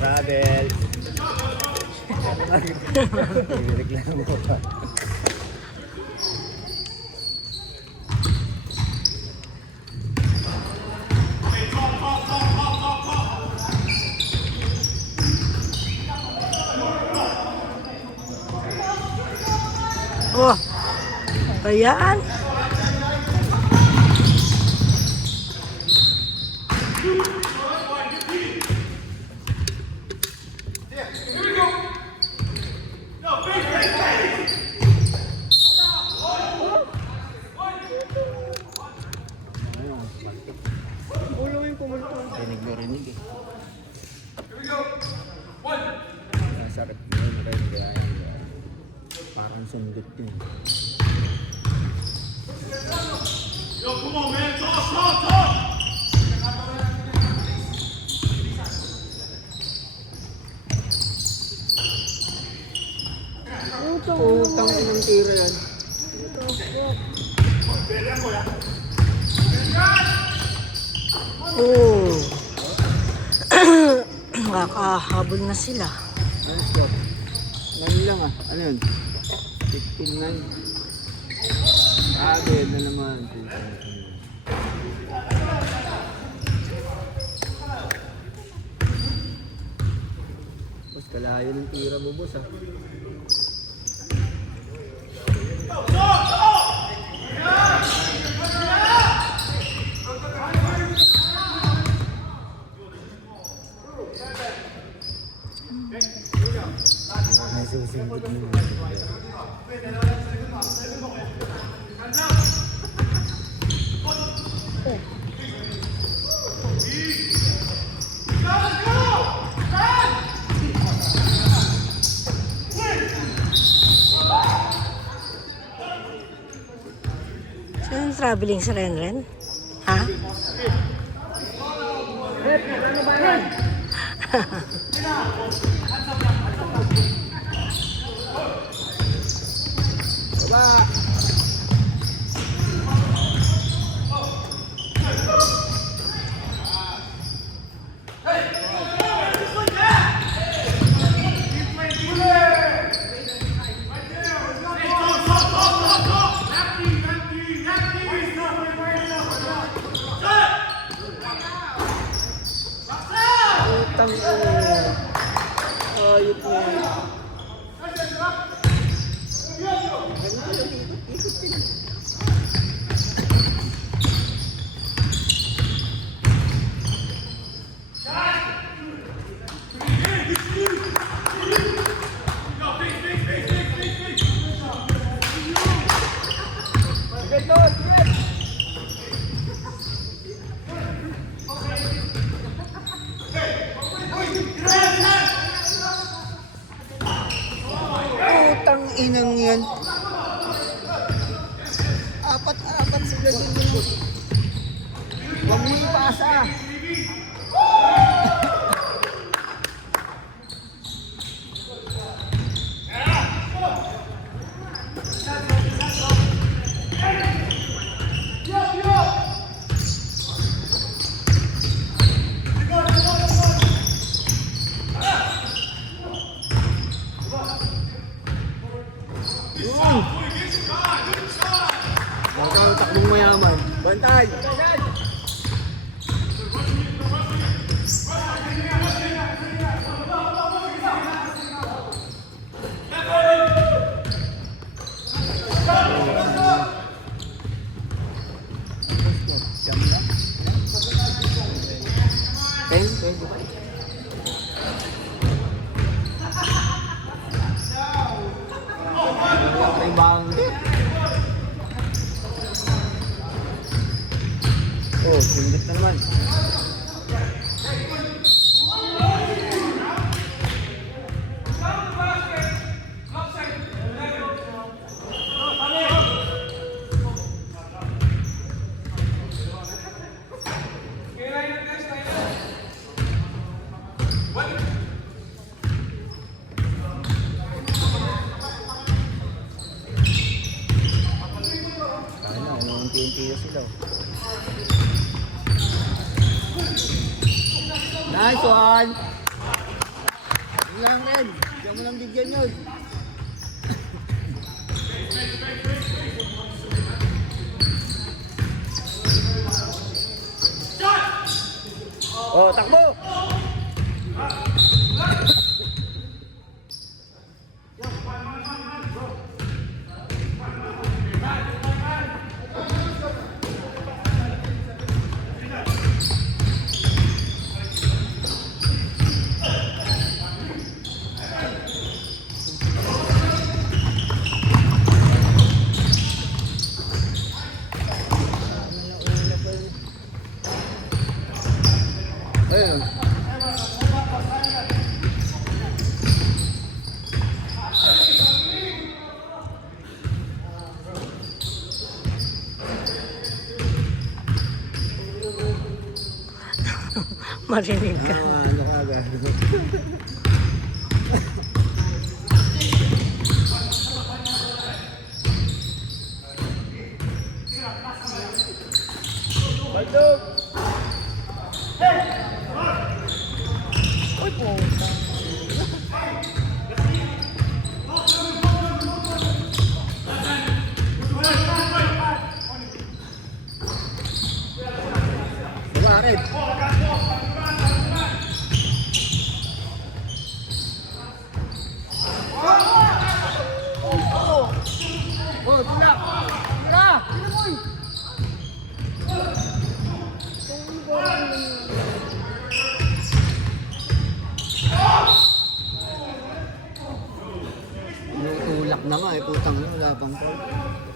Travel. Reklamo pa. Oh, ayan. Rinig na rinig eh. Sakit mo yun, kaya parang sundot yun. Yo, come on, man. Talk. Utang inang tira yan. Oh. Nakakahabol na sila. Ano stop? Ngayon lang ah. Ano yun? 15-9. Agad na naman. Boss, kalayo ng tira mo boss ah. May susundot mo. Saan traveling sa Renren? Ha? Baba! Utang ayot mo. Utang inang yan. Apat sila dun. Huwag mo ipasa. Bantay, takbong mayaman. Bantay! Ten? Oh, sindit na naman. unti-unti sila. Nice one! lang rin. Diyan mo lang bigyan yun. Oh, takbo! Ayun. Marinig ka. Ano ka agad? Baldog! Uy, puta. Bumarid! Oh, tula! Tula! Tulak na nga eh, putang yun, wala pang call.